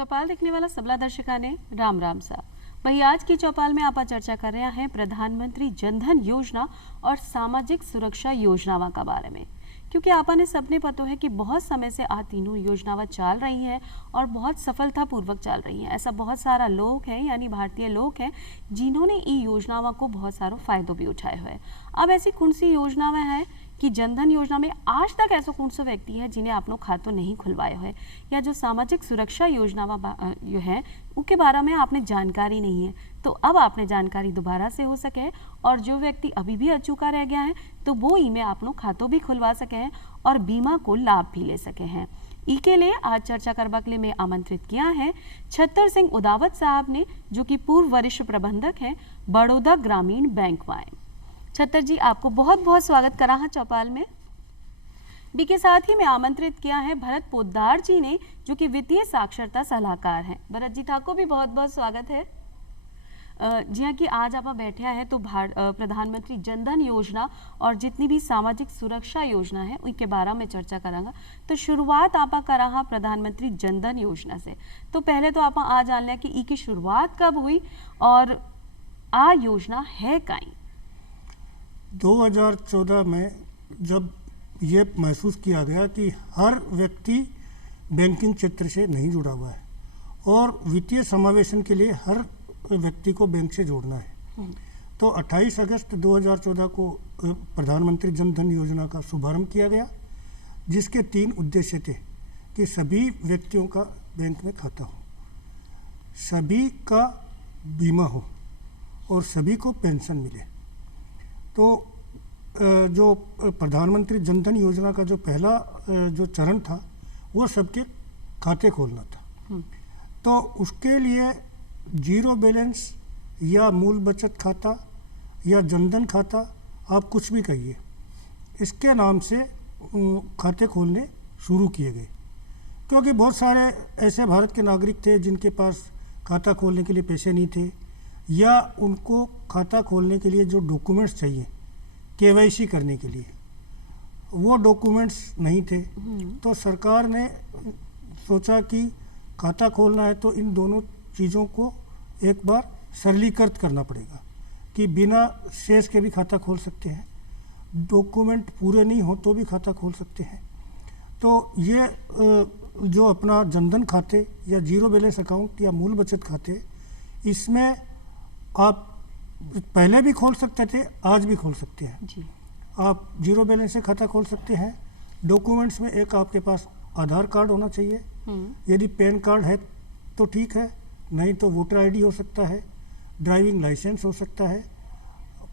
चौपाल देखने वाला सबला दर्शका ने राम राम सा। वही आज की चौपाल में आप चर्चा कर रहे हैं प्रधानमंत्री जनधन योजना और सामाजिक सुरक्षा योजनावा का बारे में, क्योंकि आपा ने सबने पता है कि बहुत समय से आ तीनों योजनावा चल रही हैं और बहुत सफलतापूर्वक चल रही हैं। ऐसा बहुत सारा लोग हैं यानी भारतीय लोग हैं जिन्होंने इन योजनावा को बहुत सारा फायदों भी उठाए हुए। अब ऐसी कौन सी योजनाएं हैं कि जनधन योजना में आज तक ऐसा कौन सा व्यक्ति है जिन्हें आपनो खातों नहीं खुलवाया है, या जो सामाजिक सुरक्षा योजनावा जो है उनके बारे में आपने जानकारी नहीं है, तो अब आपने जानकारी दोबारा से हो सके है और जो व्यक्ति अभी भी अचूका रह गया है तो वो इनमें आपनो खातों भी खुलवा सके हैं और बीमा को लाभ भी ले सके हैं। इसके लिए आज चर्चा करवा के लिए मैं आमंत्रित किया है छत्तर सिंह उदावत साहब ने, जो कि पूर्व वरिष्ठ प्रबंधक हैं बड़ौदा ग्रामीण बैंक वाए। छत्तर जी, आपको बहुत बहुत स्वागत करा है चौपाल में। बी के साथ ही मैं आमंत्रित किया है भरत पोद्दार जी ने, जो कि वित्तीय साक्षरता सलाहकार हैं। भरत जी, ठाको भी बहुत बहुत स्वागत है। जी हाँ, कि आज आप बैठे हैं तो प्रधानमंत्री जनधन योजना और जितनी भी सामाजिक सुरक्षा योजना है उनके बारे में चर्चा करांगा। तो शुरुआत आप करा प्रधानमंत्री जनधन योजना से, तो पहले तो आप आज जान लें कि इसकी शुरुआत कब हुई और आ योजना है काई। 2014 में जब ये महसूस किया गया कि हर व्यक्ति बैंकिंग क्षेत्र से नहीं जुड़ा हुआ है और वित्तीय समावेशन के लिए हर व्यक्ति को बैंक से जोड़ना है, तो 28 अगस्त 2014 को प्रधानमंत्री जनधन योजना का शुभारंभ किया गया, जिसके 3 उद्देश्य थे कि सभी व्यक्तियों का बैंक में खाता हो, सभी का बीमा हो और सभी को पेंशन मिले। तो जो प्रधानमंत्री जनधन योजना का जो पहला जो चरण था वो सबके खाते खोलना था। तो उसके लिए जीरो बैलेंस या मूल बचत खाता या जनधन खाता, आप कुछ भी कहिए, इसके नाम से खाते खोलने शुरू किए गए, क्योंकि बहुत सारे ऐसे भारत के नागरिक थे जिनके पास खाता खोलने के लिए पैसे नहीं थे या उनको खाता खोलने के लिए जो डॉक्यूमेंट्स चाहिए केवाईसी करने के लिए वो डॉक्यूमेंट्स नहीं थे। तो सरकार ने सोचा कि खाता खोलना है तो इन दोनों चीज़ों को एक बार सरलीकृत करना पड़ेगा कि बिना शेष के भी खाता खोल सकते हैं, डॉक्यूमेंट पूरे नहीं हो तो भी खाता खोल सकते हैं। तो ये जो अपना जनधन खाते या जीरो बैलेंस अकाउंट या मूल बचत खाते, इसमें आप पहले भी खोल सकते थे, आज भी खोल सकते हैं जी। आप जीरो बैलेंस से खाता खोल सकते हैं। डॉक्यूमेंट्स में एक आपके पास आधार कार्ड होना चाहिए, यदि पैन कार्ड है तो ठीक है, नहीं तो वोटर आईडी हो सकता है, ड्राइविंग लाइसेंस हो सकता है,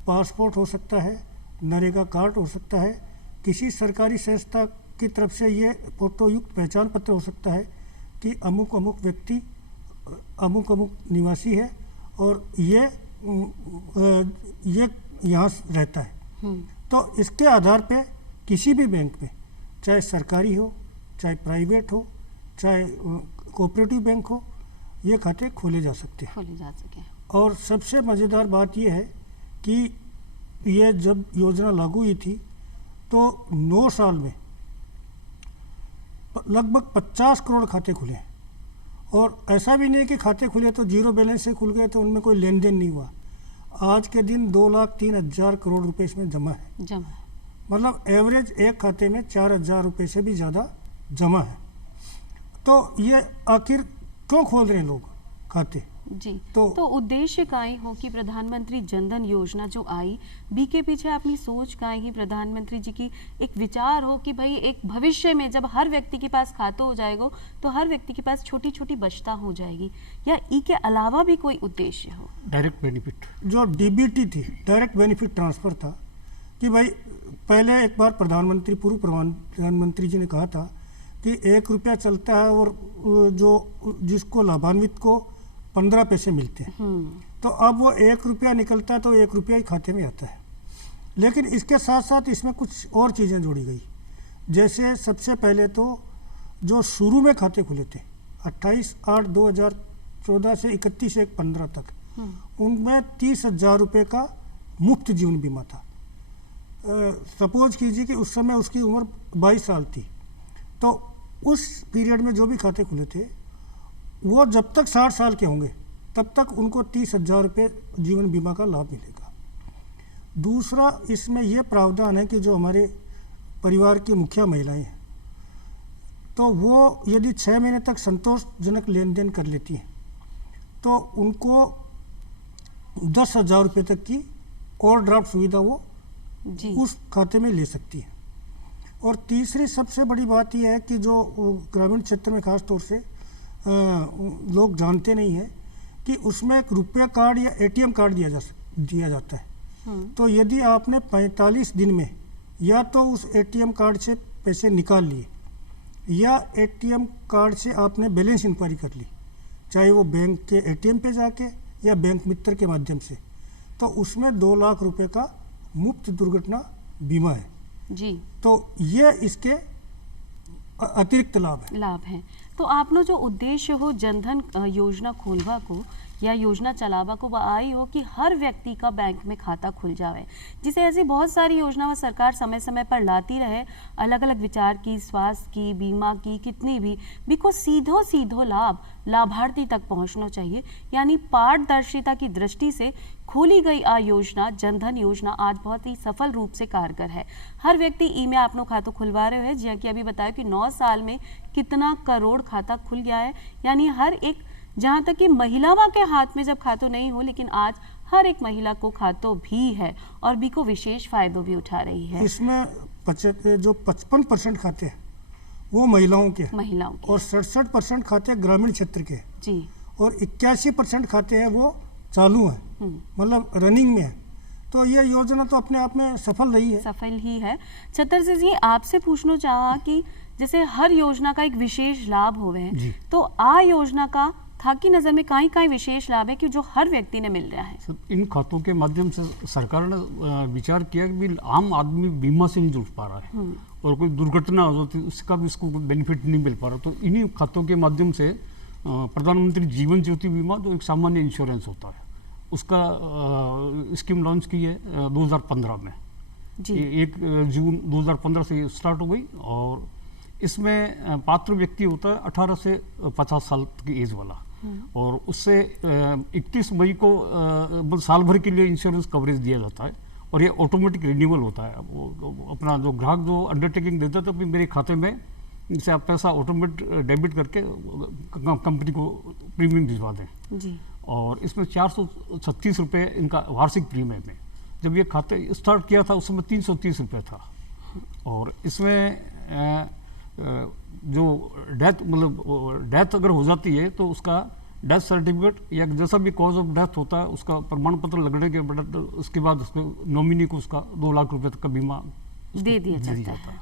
पासपोर्ट हो सकता है, नरेगा कार्ड हो सकता है, किसी सरकारी संस्था की तरफ से ये फोटो युक्त पहचान पत्र हो सकता है कि अमुक अमुक व्यक्ति अमुक अमुक निवासी है और ये यहाँ रहता है। तो इसके आधार पे किसी भी बैंक में, चाहे सरकारी हो, चाहे प्राइवेट हो, चाहे कोऑपरेटिव बैंक हो, ये खाते खोले जा सकते हैं। और सबसे मज़ेदार बात ये है कि ये जब योजना लागू हुई थी तो 9 साल में लगभग 50 करोड़ खाते खुले हैं। और ऐसा भी नहीं कि खाते खुले तो जीरो बैलेंस से खुल गए तो उनमें कोई लेन देन नहीं हुआ। आज के दिन 2,03,000 करोड़ रुपए इसमें जमा है। मतलब एवरेज एक खाते में 4,000 रुपये से भी ज़्यादा जमा है। तो ये आखिर क्यों खोल रहे हैं लोग खाते जी? तो उद्देश्य काई हो कि प्रधानमंत्री जनधन योजना जो आई, बी के पीछे अपनी सोच काई ही प्रधानमंत्री जी की एक विचार हो कि भाई एक भविष्य में जब हर व्यक्ति के पास खाता हो जाएगा तो हर व्यक्ति के पास छोटी छोटी बचत हो जाएगी, या ई के अलावा भी कोई उद्देश्य हो? डायरेक्ट बेनिफिट जो डीबीटी थी, डायरेक्ट बेनिफिट ट्रांसफर था, कि भाई पहले एक बार पूर्व प्रधानमंत्री जी ने कहा था कि 1 रुपया चलता है और जो जिसको लाभान्वित को 15 पैसे मिलते हैं। तो अब वो 1 रुपया निकलता है तो 1 रुपया ही खाते में आता है। लेकिन इसके साथ साथ इसमें कुछ और चीज़ें जोड़ी गई, जैसे सबसे पहले तो जो शुरू में खाते खुले थे 28/8/2014 से 31/1/15 तक, उनमें 30,000 रुपये का मुफ्त जीवन बीमा था। सपोज कीजिए कि उस समय उसकी उम्र 22 साल थी, तो उस पीरियड में जो भी खाते खुले थे वो जब तक 60 साल के होंगे तब तक उनको 30,000 रुपये जीवन बीमा का लाभ मिलेगा। दूसरा इसमें यह प्रावधान है कि जो हमारे परिवार की मुखिया महिलाएं हैं तो वो यदि 6 महीने तक संतोषजनक लेन देन कर लेती हैं तो उनको 10,000 रुपये तक की ओवरड्राफ्ट सुविधा वो जी उस खाते में ले सकती है। और तीसरी सबसे बड़ी बात यह है कि जो ग्रामीण क्षेत्र में खास तौर से लोग जानते नहीं हैं कि उसमें एक रुपया कार्ड या एटीएम कार्ड दिया जाता है। तो यदि आपने 45 दिन में या तो उस एटीएम कार्ड से पैसे निकाल लिए या एटीएम कार्ड से आपने बैलेंस इंक्वायरी कर ली, चाहे वो बैंक के एटीएम पे जाके या बैंक मित्र के माध्यम से, तो उसमें 2 लाख रुपए का मुफ्त दुर्घटना बीमा है जी। तो ये इसके अतिरिक्त लाभ है। तो आपनो जो उद्देश्य हो जनधन योजना खोलवा को या योजना चलावा को वह आई हो कि हर व्यक्ति का बैंक में खाता खुल जाए, जिसे ऐसी बहुत सारी योजना सरकार समय समय पर लाती रहे, अलग अलग विचार की, स्वास्थ्य की, बीमा की, कितनी भी को सीधो लाभ लाभार्थी तक पहुंचना चाहिए। यानी पारदर्शिता की दृष्टि से खोली गई आ योजना जनधन योजना आज बहुत ही सफल रूप से कारगर है। हर व्यक्ति ई में आपनो खातो खुलवा रहे हैं, जैसे कि अभी बताया कि 9 साल में कितना करोड़ खाता खुल गया है। यानी हर एक, जहाँ तक कि महिलाओं के हाथ में जब खातों नहीं हो, लेकिन आज हर एक महिला को खातों भी है और भी को विशेष फायदों भी उठा रही है। इसमें जो 55% खाते हैं वो महिलाओं के और 67% खाते ग्रामीण क्षेत्र के जी और 81% खाते हैं वो चालू हैं, मतलब रनिंग में है। तो ये योजना तो अपने आप में सफल रही है, सफल ही है। छतर जी आपसे पूछना चाहा कि जैसे हर योजना का एक विशेष लाभ होवे, तो आ योजना का था की नजर में कहीं विशेष लाभ है कि जो हर व्यक्ति ने मिल रहा है। इन खातों के माध्यम से सरकार ने विचार किया कि आम आदमी बीमा से नहीं जुड़ पा रहा है और कोई दुर्घटना हो जाती है उसका भी उसको बेनिफिट नहीं मिल पा रहा, तो इन्हीं खातों के माध्यम से प्रधानमंत्री जीवन ज्योति बीमा जो एक सामान्य इंश्योरेंस होता है उसका स्कीम लॉन्च की है 2015 में जी। 1 जून 2015 से स्टार्ट हो गई और इसमें पात्र व्यक्ति होता है 18 से 50 साल की एज वाला और उससे 31 मई को साल भर के लिए इंश्योरेंस कवरेज दिया जाता है और ये ऑटोमेटिक रिन्यूअल होता है। वो अपना जो ग्राहक जो अंडरटेकिंग देता है तो मेरे खाते में इनसे आप पैसा ऑटोमेटिक डेबिट करके कंपनी को प्रीमियम भिजवा दें जी। और इसमें 436 रुपये इनका वार्षिक प्रीमियम है। जब ये खाते स्टार्ट किया था उस समय 330 रुपये था और इसमें जो डेथ अगर हो जाती है तो उसका डेथ सर्टिफिकेट या जैसा भी कॉज ऑफ डेथ होता है उसका प्रमाण पत्र लगने के बाद उसके बाद उसको नॉमिनी को उसका 2 लाख रुपए तक का बीमा दे दिया जाता है।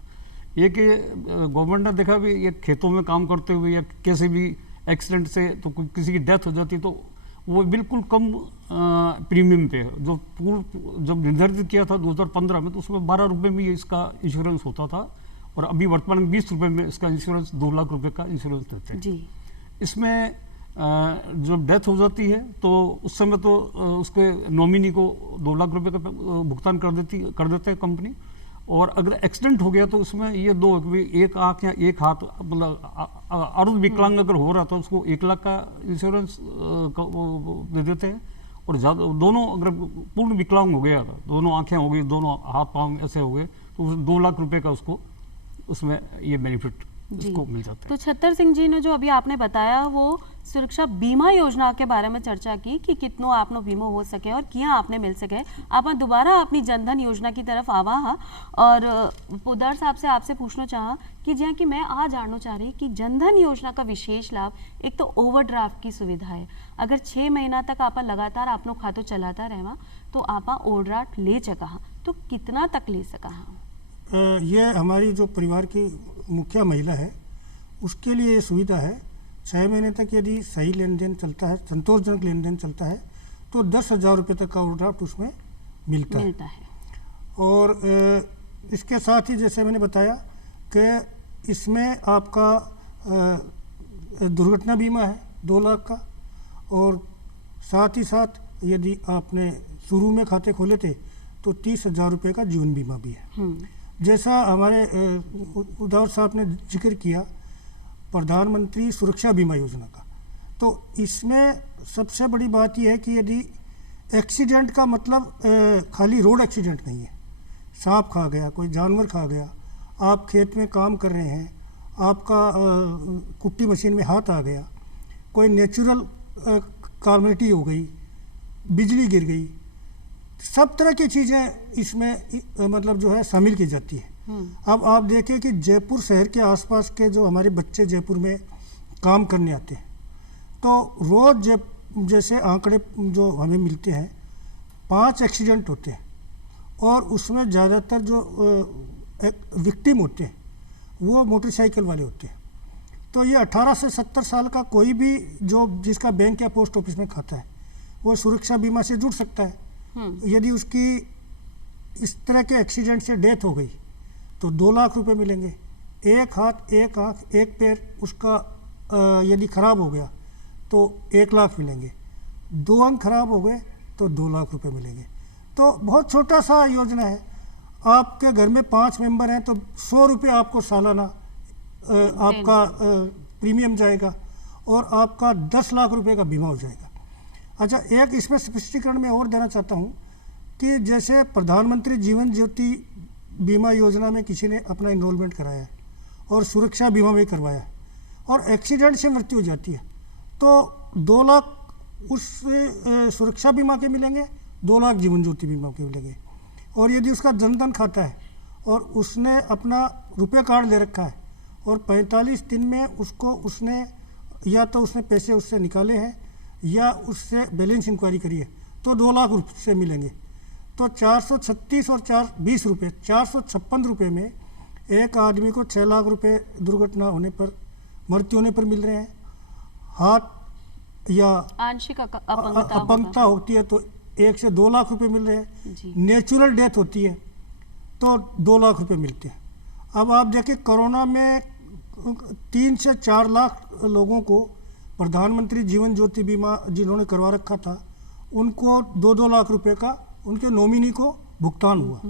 ये कि गवर्नमेंट ने देखा भी ये खेतों में काम करते हुए या किसी भी एक्सीडेंट से तो किसी की डेथ हो जाती तो वो बिल्कुल कम प्रीमियम पे जो जब निर्धारित किया था 2015 में तो उसमें 12 रुपये में इसका इंश्योरेंस होता था और अभी वर्तमान में 20 रुपये में इसका इंश्योरेंस 2 लाख रुपए का इंश्योरेंस देते हैं जी। इसमें जब डेथ हो जाती है तो उस समय तो उसके नॉमिनी को 2 लाख रुपए का भुगतान कर देते हैं कंपनी और अगर एक्सीडेंट हो गया तो उसमें ये एक आँख या एक हाथ मतलब अर्ध विकलांग अगर हो रहा तो उसको 1 लाख का इंश्योरेंस दे देते हैं और दोनों अगर पूर्ण विकलांग हो गया दोनों आंखें हो गई दोनों हाथ पांव ऐसे हो गए तो 2 लाख रुपए का उसको उसमें ये बेनिफिट उसको मिल जाता है। तो छतर सिंह जी ने जो अभी आपने बताया वो सुरक्षा बीमा योजना के बारे में चर्चा की कि कितनो आपनो बीमा हो सके और किया आपने मिल सके। आप दोबारा अपनी जनधन योजना की तरफ आवा हा और पोदार साहब से आपसे पूछना चाहा कि जहाँ कि मैं आज जानना चाह रही कि जनधन योजना का विशेष लाभ एक तो ओवरड्राफ्ट की सुविधा है। अगर 6 महीना तक आप लगातार अपनो खातो चलाता रहवा तो आप ओवरड्राफ्ट ले सका तो कितना तक ले सका? ये हमारी जो परिवार की मुखिया महिला है उसके लिए ये सुविधा है। 6 महीने तक यदि सही लेन देन चलता है, संतोषजनक लेन देन चलता है तो 10,000 रुपये तक का ओवरड्राफ्ट उसमें मिलता है। और इसके साथ ही जैसे मैंने बताया कि इसमें आपका दुर्घटना बीमा है 2 लाख का और साथ ही साथ यदि आपने शुरू में खाते खोले थे तो 30,000 रुपये का जीवन बीमा भी है। जैसा हमारे उद्धव साहब ने जिक्र किया प्रधानमंत्री सुरक्षा बीमा योजना का, तो इसमें सबसे बड़ी बात यह है कि यदि एक्सीडेंट का मतलब खाली रोड एक्सीडेंट नहीं है, सांप खा गया, कोई जानवर खा गया, आप खेत में काम कर रहे हैं, आपका कुट्टी मशीन में हाथ आ गया, कोई नेचुरल कैलामिटी हो गई, बिजली गिर गई, सब तरह की चीज़ें इसमें मतलब जो है शामिल की जाती है। अब आप देखें कि जयपुर शहर के आसपास के जो हमारे बच्चे जयपुर में काम करने आते हैं, तो रोज़ जैसे आंकड़े जो हमें मिलते हैं 5 एक्सीडेंट होते हैं और उसमें ज़्यादातर जो विक्टिम होते हैं वो मोटरसाइकिल वाले होते हैं। तो ये 18 से 70 साल का कोई भी जो जिसका बैंक या पोस्ट ऑफिस में खाता है वो सुरक्षा बीमा से जुड़ सकता है। यदि उसकी इस तरह के एक्सीडेंट से डेथ हो गई तो 2 लाख रुपए मिलेंगे। एक हाथ, एक आँख, एक पैर उसका यदि खराब हो गया तो 1 लाख मिलेंगे। 2 अंग खराब हो गए तो 2 लाख रुपए मिलेंगे। तो बहुत छोटा सा योजना है। आपके घर में 5 मेंबर हैं तो 100 रुपये आपको सालाना आपका प्रीमियम जाएगा और आपका 10 लाख रुपए का बीमा हो जाएगा। अच्छा, एक इसमें स्पष्टीकरण में और देना चाहता हूँ कि जैसे प्रधानमंत्री जीवन ज्योति बीमा योजना में किसी ने अपना इनरोलमेंट कराया है और सुरक्षा बीमा भी करवाया है और एक्सीडेंट से मृत्यु हो जाती है तो 2 लाख उस सुरक्षा बीमा के मिलेंगे, 2 लाख जीवन ज्योति बीमा के मिलेंगे। और यदि उसका जनधन खाता है और उसने अपना रुपए कार्ड ले रखा है और 45 दिन में उसने या तो उसने पैसे उससे निकाले हैं या उससे बैलेंस इंक्वायरी करी है तो 2 लाख रुपये मिलेंगे। तो 436 और 20 रुपये 456 रुपये में एक आदमी को 6 लाख रुपए दुर्घटना होने पर, मृत्यु होने पर मिल रहे हैं। हाथ या आंशिक अपंगता होती है तो 1 से 2 लाख रुपए मिल रहे हैं। नेचुरल डेथ होती है तो 2 लाख रुपए मिलते हैं। अब आप देखिए कोरोना में 3 से 4 लाख लोगों को प्रधानमंत्री जीवन ज्योति बीमा जिन्होंने करवा रखा था उनको 2-2 लाख रुपए का उनके नॉमिनी को भुगतान हुआ।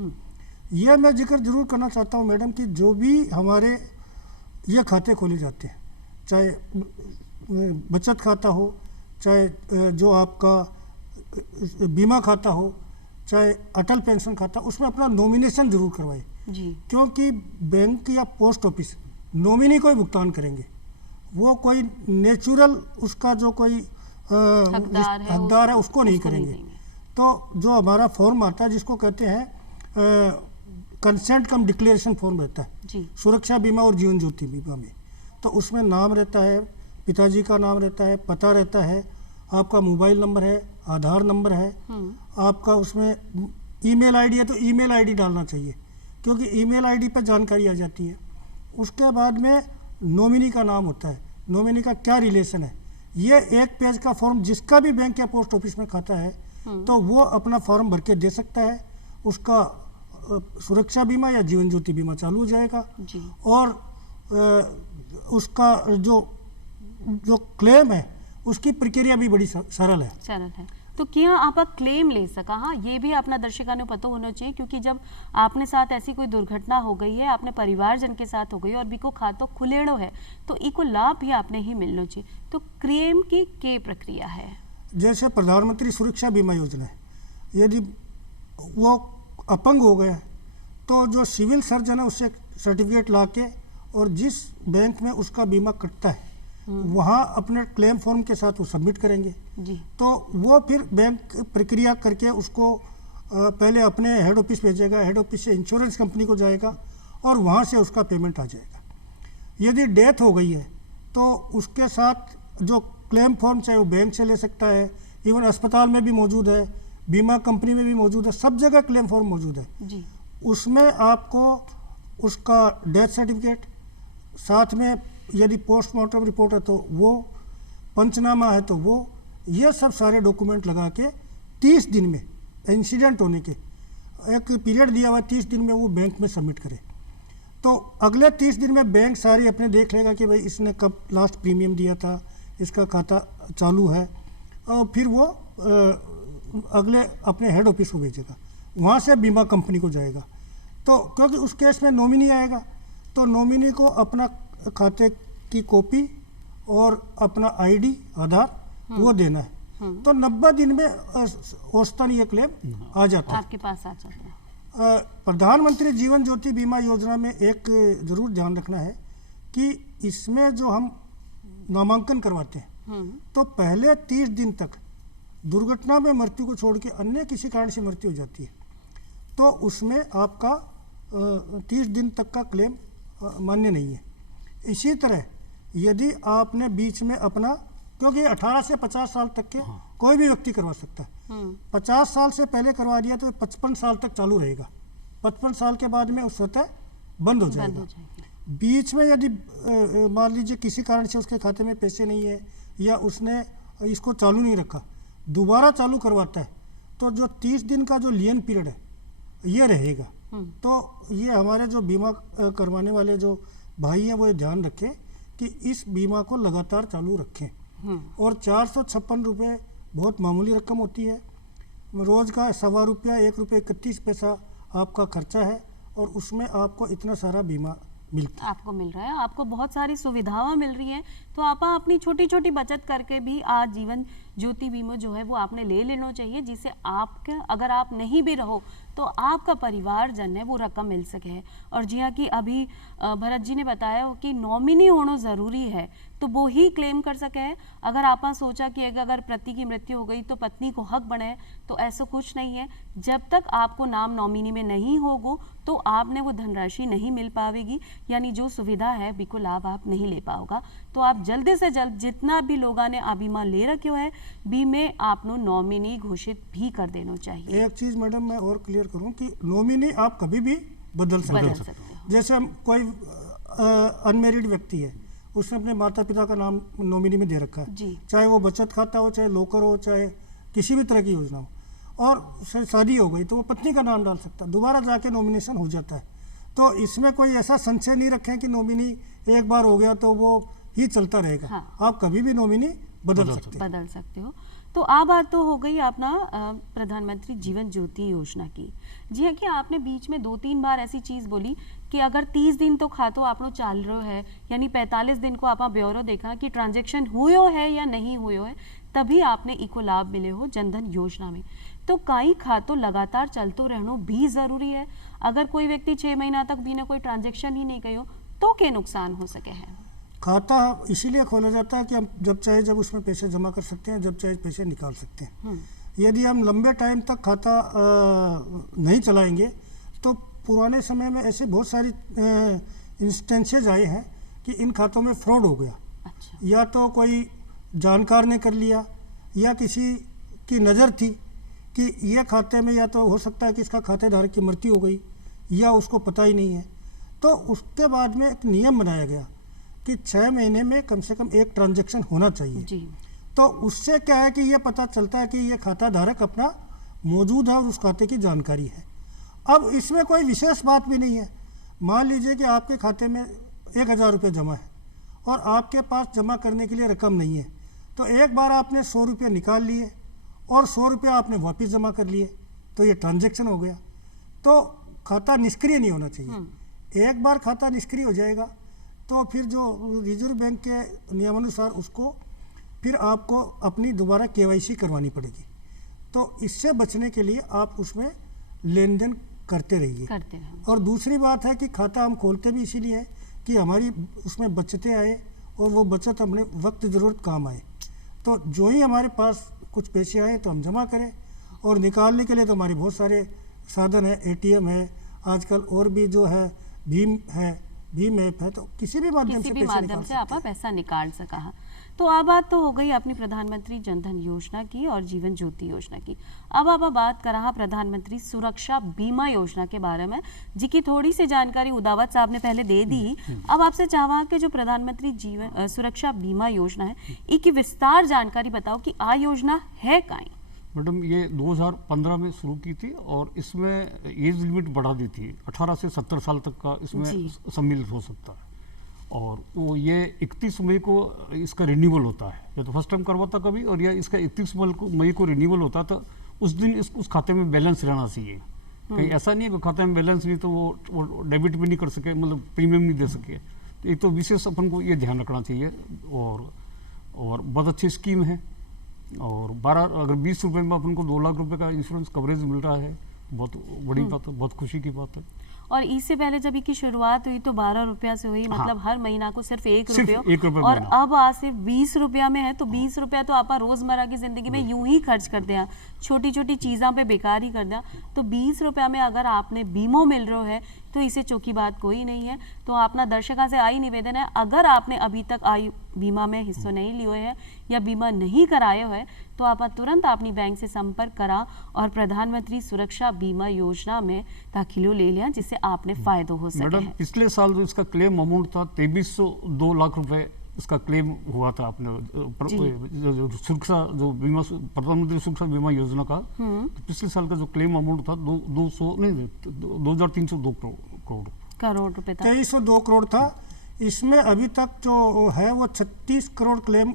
यह मैं जिक्र जरूर करना चाहता हूँ मैडम कि जो भी हमारे ये खाते खोले जाते हैं, चाहे बचत खाता हो, चाहे जो आपका बीमा खाता हो, चाहे अटल पेंशन खाता, उसमें अपना नॉमिनेशन जरूर करवाए क्योंकि बैंक या पोस्ट ऑफिस नॉमिनी को ही भुगतान करेंगे। वो कोई नेचुरल उसका जो कोई हकदार है उसको नहीं करेंगे। तो जो हमारा फॉर्म आता है जिसको कहते हैं कंसेंट कम डिक्लेरेशन फॉर्म रहता है सुरक्षा बीमा और जीवन ज्योति बीमा में, तो उसमें नाम रहता है, पिताजी का नाम रहता है, पता रहता है, आपका मोबाइल नंबर है, आधार नंबर है, आपका उसमें ईमेल आईडी है तो ईमेल आईडी डालना चाहिए क्योंकि ईमेल आईडी पर जानकारी आ जाती है। उसके बाद में नॉमिनी का नाम होता है, नॉमिनी का क्या रिलेशन है। ये एक पेज का फॉर्म जिसका भी बैंक या पोस्ट ऑफिस में खाता है तो वो अपना फॉर्म भर के दे सकता है, उसका सुरक्षा बीमा या जीवन ज्योति बीमा चालू हो जाएगा और उसका जो क्लेम है उसकी प्रक्रिया भी बड़ी सरल है। तो क्या आप क्लेम ले सका, हाँ ये भी अपना दर्शकों ने पता होना चाहिए क्योंकि जब आपने साथ ऐसी कोई दुर्घटना हो गई है, आपने परिवारजन के साथ हो गई और बिको खातो खुलेड़ो है तो इको लाभ भी आपने ही मिलना चाहिए। तो क्लेम की क्या प्रक्रिया है? जैसे प्रधानमंत्री सुरक्षा बीमा योजना है, यदि वो अपंग हो गया तो जो सिविल सर्जन है उससे सर्टिफिकेट ला के और जिस बैंक में उसका बीमा कटता है वहाँ अपने क्लेम फॉर्म के साथ वो सबमिट करेंगे तो वो फिर बैंक प्रक्रिया करके उसको पहले अपने हेड ऑफिस भेजेगा, हेड ऑफिस से इंश्योरेंस कंपनी को जाएगा और वहाँ से उसका पेमेंट आ जाएगा। यदि डेथ हो गई है तो उसके साथ जो क्लेम फॉर्म चाहे वो बैंक से ले सकता है, इवन अस्पताल में भी मौजूद है, बीमा कंपनी में भी मौजूद है, सब जगह क्लेम फॉर्म मौजूद है। उसमें आपको उसका डेथ सर्टिफिकेट, साथ में यदि पोस्टमार्टम रिपोर्ट है तो वो, पंचनामा है तो वो, ये सब सारे डॉक्यूमेंट लगा के 30 दिन में इंसिडेंट होने के एक पीरियड दिया हुआ 30 दिन में वो बैंक में सबमिट करे। तो अगले 30 दिन में बैंक सारे अपने देख लेगा कि भाई इसने कब लास्ट प्रीमियम दिया था, इसका खाता चालू है और फिर वो अगले अपने हेड ऑफिस को भेजेगा, वहाँ से बीमा कंपनी को जाएगा। तो क्योंकि उस केस में नॉमिनी आएगा तो नॉमिनी को अपना खाते की कॉपी और अपना आईडी आधार वो देना है, तो 90 दिन में औसतन ये क्लेम आ जाता है। आपके पास आ जाता है। प्रधानमंत्री जीवन ज्योति बीमा योजना में एक जरूर ध्यान रखना है कि इसमें जो हम नामांकन करवाते हैं तो पहले 30 दिन तक दुर्घटना में मृत्यु को छोड़ के अन्य किसी कारण से मृत्यु हो जाती है तो उसमें आपका 30 दिन तक का क्लेम मान्य नहीं है। इसी तरह यदि आपने बीच में अपना, क्योंकि 18 से 50 साल तक के कोई भी व्यक्ति करवा सकता है, 50 साल से पहले करवा दिया तो 55 साल तक चालू रहेगा, 55 साल के बाद में उस स्वतः बंद हो जाएगा। बीच में यदि मान लीजिए किसी कारण से उसके खाते में पैसे नहीं है या उसने इसको चालू नहीं रखा, दोबारा चालू करवाता है तो जो 30 दिन का जो लियन पीरियड है ये रहेगा। तो ये हमारे जो बीमा करवाने वाले जो भाई हैं वो ये ध्यान रखें कि इस बीमा को लगातार चालू रखें। और 456 रुपये बहुत मामूली रकम होती है, रोज़ का ₹1.25 ₹1.31 आपका खर्चा है और उसमें आपको इतना सारा बीमा मिलता है। आपको मिल रहा है, आपको बहुत सारी सुविधाएं मिल रही हैं, तो आप अपनी छोटी छोटी बचत करके भी आज जीवन ज्योति बीमा जो है वो आपने ले लेना चाहिए, जिससे आपके अगर आप नहीं भी रहो तो आपका परिवारजन है वो रकम मिल सके। और जी हाँ, कि अभी भरत जी ने बताया कि नॉमिनी होना ज़रूरी है तो वो ही क्लेम कर सके है। अगर आपने सोचा कि अगर पति की मृत्यु हो गई तो पत्नी को हक बने, तो ऐसा कुछ नहीं है। जब तक आपको नाम नॉमिनी में नहीं होगा तो आपने वो धनराशि नहीं मिल पाएगी, यानी जो सुविधा है बिल्कुल लाभ आप नहीं ले पाओगा। तो आप जल्दी से जल्द जितना भी लोगों ने बीमा ले रखे है बीमे आपनो नॉमिनी घोषित भी कर देना चाहिए। एक चीज़ मैडम मैं और क्लियर करूं कि नॉमिनी आप कभी भी बदल सकते हैं। जैसे हम कोई अनमेरिड व्यक्ति है, उसने अपने माता पिता का नाम नॉमिनी में दे रखा है, चाहे वो बचत खाता हो, चाहे लोकर हो, चाहे किसी भी तरह की योजना हो, और उससे शादी हो गई तो वो पत्नी का नाम डाल सकता है, दोबारा जाके नॉमिनेशन हो जाता है। तो इसमें कोई ऐसा संशय नहीं रखें कि नॉमिनी एक बार हो गया तो वो ही चलता रहेगा। हाँ। आप कभी भी नॉमिनी बदल सकते हो। तो आप बात तो हो गई अपना प्रधानमंत्री जीवन ज्योति योजना की। जी हाँ, कि आपने बीच में 2-3 बार ऐसी चीज़ बोली कि अगर 30 दिन तो खातो आपनो चाल रहा है, यानी 45 दिन को आप ब्यौरो देखा कि ट्रांजेक्शन हुए है या नहीं हुए है, तभी आपने इको लाभ मिले हो जनधन योजना में। तो कई खातों लगातार चलते रहना भी ज़रूरी है। अगर कोई व्यक्ति 6 महीना तक बिना कोई ट्रांजेक्शन ही नहीं करो तो क्या नुकसान हो सके है? खाता इसीलिए खोला जाता है कि हम जब चाहे जब उसमें पैसे जमा कर सकते हैं, जब चाहे पैसे निकाल सकते हैं। यदि हम लंबे टाइम तक खाता नहीं चलाएंगे तो पुराने समय में ऐसे बहुत सारी इंस्टेंसेज आए हैं कि इन खातों में फ्रॉड हो गया। अच्छा। या तो कोई जानकार ने कर लिया या किसी की नज़र थी कि ये खाते में, या तो हो सकता है कि इसका खातेदार की मृत्यु हो गई या उसको पता ही नहीं है। तो उसके बाद में एक नियम बनाया गया कि 6 महीने में कम से कम एक ट्रांजैक्शन होना चाहिए जी। तो उससे क्या है कि ये पता चलता है कि ये खाता धारक अपना मौजूद है और उस खाते की जानकारी है। अब इसमें कोई विशेष बात भी नहीं है। मान लीजिए कि आपके खाते में 1000 रुपये जमा है और आपके पास जमा करने के लिए रकम नहीं है, तो एक बार आपने 100 रुपये निकाल लिए और 100 रुपये आपने वापस जमा कर लिए, तो ये ट्रांजैक्शन हो गया। तो खाता निष्क्रिय नहीं होना चाहिए। एक बार खाता निष्क्रिय हो जाएगा तो फिर जो रिजर्व बैंक के नियमानुसार उसको फिर आपको अपनी दोबारा KYC करवानी पड़ेगी। तो इससे बचने के लिए आप उसमें लेन देन करते रहिए। और दूसरी बात है कि खाता हम खोलते भी इसीलिए है कि हमारी उसमें बचतें आए और वो बचत अपने वक्त ज़रूरत काम आए। तो जो ही हमारे पास कुछ पैसे आए तो हम जमा करें, और निकालने के लिए तो हमारे बहुत सारे साधन है, ATM है, आजकल और भी जो है भीम ऐप है, तो किसी भी माध्यम से आप पैसा निकाल सका। तो अब बात तो हो गई अपनी प्रधानमंत्री जनधन योजना की और जीवन ज्योति योजना की। अब आप बात कर रहा प्रधानमंत्री सुरक्षा बीमा योजना के बारे में, जी की थोड़ी सी जानकारी उदावत साहब ने पहले दे दी। अब आपसे चाहवा कि जो प्रधानमंत्री जीवन सुरक्षा बीमा योजना है, इसकी विस्तार जानकारी बताओ कि आ योजना है काई? मैडम, ये 2015 में शुरू की थी और इसमें एज लिमिट बढ़ा दी थी, 18 से 70 साल तक का इसमें सम्मिलित हो सकता है। और वो ये 31 मई को इसका रिन्यूअल होता है, या तो फर्स्ट टाइम करवाता कभी, और या इसका 31 मई को रिन्यूअल होता है। तो उस दिन उस खाते में बैलेंस रहना चाहिए। कहीं ऐसा नहीं है कि खाते में बैलेंस नहीं तो वो डेबिट भी नहीं कर सके, मतलब प्रीमियम नहीं दे सके। एक तो विशेष अपन को ये ध्यान रखना चाहिए। और बहुत अच्छी स्कीम है। और 12 अगर 20 रुपये में अपन को 2 लाख रुपए का इंश्योरेंस कवरेज मिल रहा है, बहुत बड़ी बात है, बहुत खुशी की बात है। और इससे पहले जब इसकी शुरुआत हुई तो 12 रुपया से हुई, मतलब हर महीना को सिर्फ 1 रुपया, 1 रुपये और महीना। अब आज सिर्फ 20 रुपया में है। तो 20 रुपया तो आप रोजमर्रा की जिंदगी में यूं ही खर्च कर दिया, छोटी छोटी चीज़ों पे बेकार ही कर दिया। तो 20 रुपया में अगर आपने बीमो मिल रहा है तो इसे चौकी बात कोई नहीं है। तो अपना दर्शकों से आई निवेदन है, अगर आपने अभी तक आयु बीमा में हिस्सा नहीं लियो है या बीमा नहीं करायो है तो आप तुरंत अपनी बैंक से संपर्क करा और प्रधानमंत्री सुरक्षा बीमा योजना में दाखिलो ले लिया, जिससे आपने फायदो हो सके। मैडम, पिछले साल जो इसका क्लेम अमाउंट था 2302 लाख रुपए इसका क्लेम हुआ था अपने सुरक्षा जो बीमा प्रधानमंत्री सुरक्षा बीमा योजना का। तो पिछले साल का जो क्लेम अमाउंट था 2302 करोड़ रुपए था। 2302 करोड़ था। इसमें अभी तक जो है वो 36 करोड़ क्लेम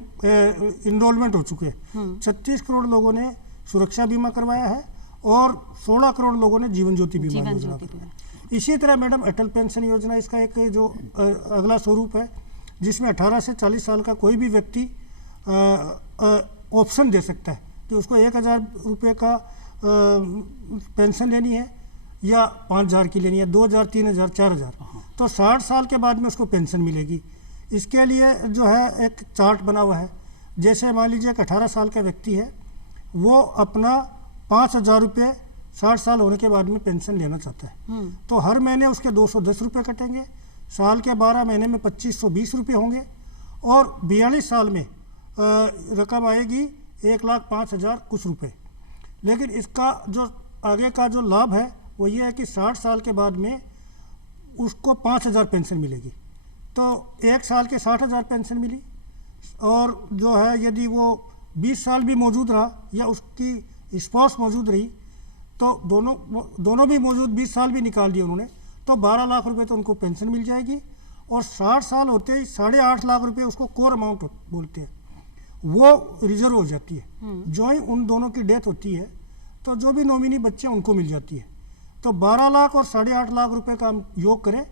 इनरोलमेंट हो चुके हैं। 36 करोड़ लोगों ने सुरक्षा बीमा करवाया है और 16 करोड़ लोगों ने जीवन ज्योति बीमा योजना करवाया। इसी तरह मैडम अटल पेंशन योजना इसका एक जो अगला स्वरूप है, जिसमें 18 से 40 साल का कोई भी व्यक्ति ऑप्शन दे सकता है कि उसको 1000 रुपये का पेंशन लेनी है या 5000 की लेनी है, 2000, 3000, 4000। तो 60 साल के बाद में उसको पेंशन मिलेगी। इसके लिए जो है एक चार्ट बना हुआ है। जैसे मान लीजिए कि 18 साल का व्यक्ति है, वो अपना 5000 रुपये 60 साल होने के बाद में पेंशन लेना चाहता है, तो हर महीने उसके 210 रुपये कटेंगे। साल के 12 महीने में 2520 रुपये होंगे और 42 साल में रकम आएगी 1,05,000 कुछ रुपये। लेकिन इसका जो आगे का जो लाभ है वो ये है कि 60 साल के बाद में उसको 5000 पेंशन मिलेगी। तो 1 साल के 60,000 पेंशन मिली, और जो है यदि वो 20 साल भी मौजूद रहा या उसकी स्पाउस मौजूद रही, तो दोनों भी मौजूद 20 साल भी निकाल दिए उन्होंने, तो 12 लाख रुपए तो उनको पेंशन मिल जाएगी। और 60 साल होते ही 8.5 लाख रुपए उसको कोर अमाउंट बोलते हैं, वो रिजर्व हो जाती है। जो ही उन दोनों की डेथ होती है तो जो भी नॉमिनी बच्चे उनको मिल जाती है। तो 12 लाख और 8.5 लाख रुपए का हम योग करें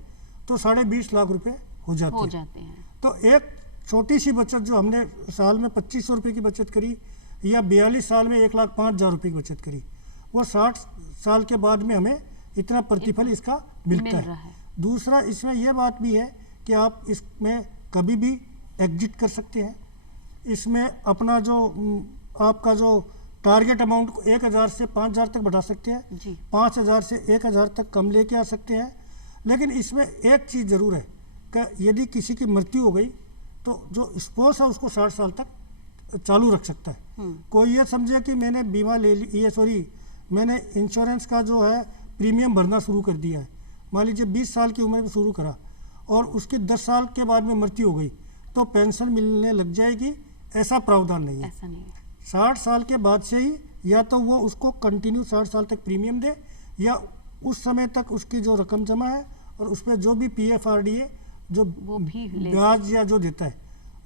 तो 20.5 लाख रुपए हो जाते हैं। तो एक छोटी सी बचत जो हमने साल में 2500 रुपये की बचत करी या 42 साल में 1,05,000 रुपये की बचत करी, वो 60 साल के बाद में हमें इतना प्रतिफल इसका मिलता है। दूसरा इसमें यह बात भी है कि आप इसमें कभी भी एग्जिट कर सकते हैं। इसमें अपना जो आपका जो टारगेट अमाउंट को 1000 से 5000 तक बढ़ा सकते हैं, 5000 से 1000 तक कम लेके आ सकते हैं। लेकिन इसमें एक चीज़ ज़रूर है कि यदि किसी की मृत्यु हो गई तो जो स्पोर्स है उसको 60 साल तक चालू रख सकता है। कोई ये समझे कि मैंने बीमा ले ली, मैंने इंश्योरेंस का जो है प्रीमियम भरना शुरू कर दिया है, मान लीजिए 20 साल की उम्र में शुरू करा और उसकी 10 साल के बाद में मृत्यु हो गई तो पेंशन मिलने लग जाएगी, ऐसा प्रावधान नहीं है। 60 साल के बाद से ही या तो वो उसको कंटिन्यू 60 साल तक प्रीमियम दे या उस समय तक उसकी जो रकम जमा है और उस पर जो भी PFRDA जो ब्याज या जो देता है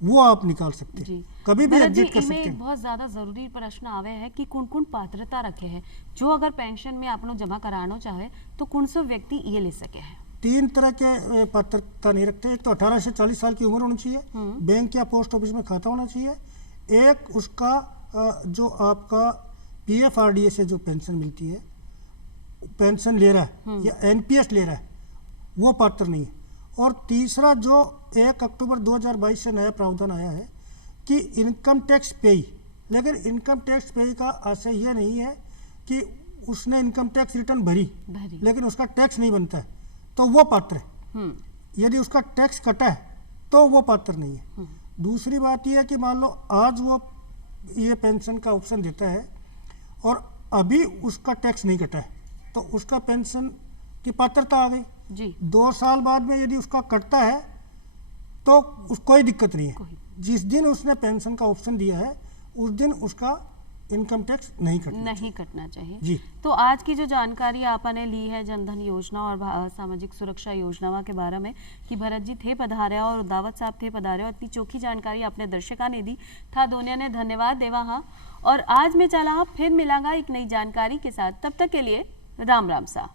वो आप निकाल सकते हैं, कभी भी एग्जिट कर सकते हैं। बहुत ज्यादा जरूरी प्रश्न आवे है कि कौन कौन पात्रता रखे हैं जो अगर पेंशन में आपनो जमा कराना चाहे तो कौन सा व्यक्ति ये ले सके है? 3 तरह के पात्रता नहीं रखते। एक तो 18 से 40 साल की उम्र होनी चाहिए, बैंक या पोस्ट ऑफिस में खाता होना चाहिए, एक उसका जो आपका PFRDA से जो पेंशन मिलती है, पेंशन ले रहा है या NPS ले रहा है, वो पात्र नहीं है। और तीसरा जो 1 अक्टूबर 2022 से नया प्रावधान आया है कि इनकम टैक्स पेई, लेकिन इनकम टैक्स पेई का आशय यह नहीं है कि उसने इनकम टैक्स रिटर्न भरी लेकिन उसका टैक्स नहीं बनता है तो वो पात्र है। यदि उसका टैक्स कटा है तो वो पात्र नहीं है। दूसरी बात यह है कि मान लो आज वो ये पेंशन का ऑप्शन देता है और अभी उसका टैक्स नहीं कटा है तो उसका पेंशन की पात्रता आ गई जी। 2 साल बाद में यदि उसका कटता है तो कोई दिक्कत नहीं है। जिस दिन उसने पेंशन का ऑप्शन दिया है उस दिन उसका इनकम टैक्स नहीं कटना चाहिए जी। तो आज की जो जानकारी आपने ली है जनधन योजना और सामाजिक सुरक्षा योजना के बारे में कि भरत जी थे पधारे और दावत साहब थे पधारे और इतनी चौखी जानकारी अपने दर्शकों ने दी था, दोनों ने धन्यवाद देवा। हाँ, और आज मैं चला फिर मिलांगा एक नई जानकारी के साथ, तब तक के लिए राम राम सा।